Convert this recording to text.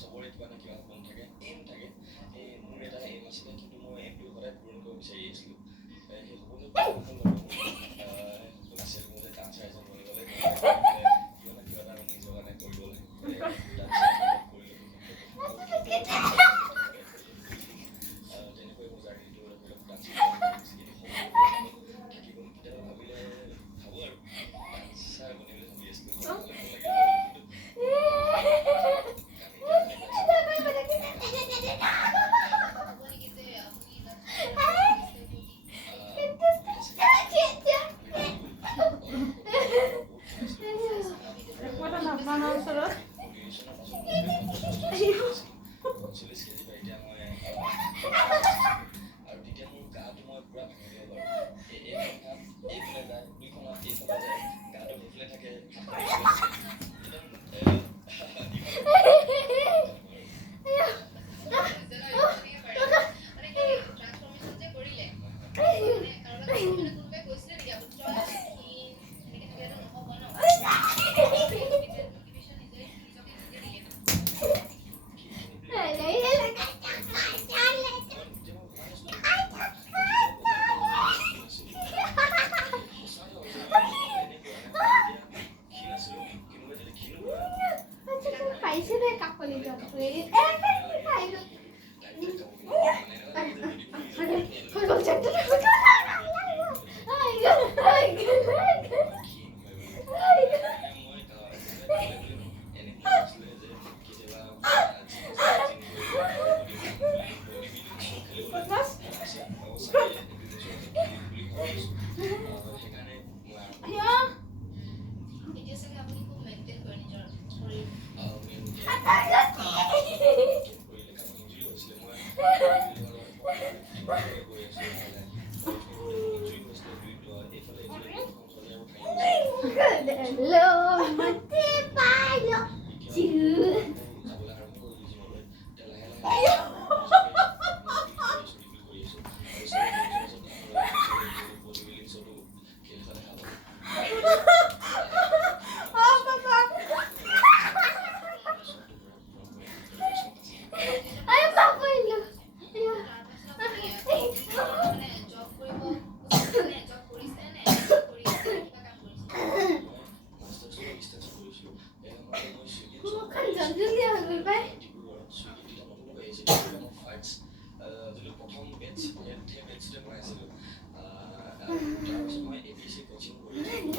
চবৰে কিবা না কিবা সপোন থাকে, এম থাকে। এই মোৰ এটা এম আছিলে, কিন্তু মই এমটো সদায় পূৰণ কৰিব বিচাৰি আছিলোঁ। সেই সপোনটো পূৰণ হ'ল বাৰু। সপোন আছিল মোৰ যে ডান্সাৰ এজন বনিবলৈ, কিবা না কিবা এটা নিজৰ কাৰণে কৰিব লাগে। তেনেকৈ মোৰ জাৰ্ণিটো ধৰি লওক ডান্সিং থাকিব। কেতিয়াবা ভাবিলে ভাবোঁ আৰু ডান্সাৰ বনিবলৈ ভাবি আছিলোঁ, ভাল আৰু তেতিয়া মোৰ গাটো মই পুৰা ভাঙি দিব পাৰোঁ। এইখন হাত এইফালে যায়, দুইখন হাত এইফালে যায়, গাটো সেইফালে থাকে, প্ৰথম বেটছ সেই বেটছটোৱে বনাইছিলোঁ। তাৰপিছত মই ABC কোচিং কৰিছিলোঁ।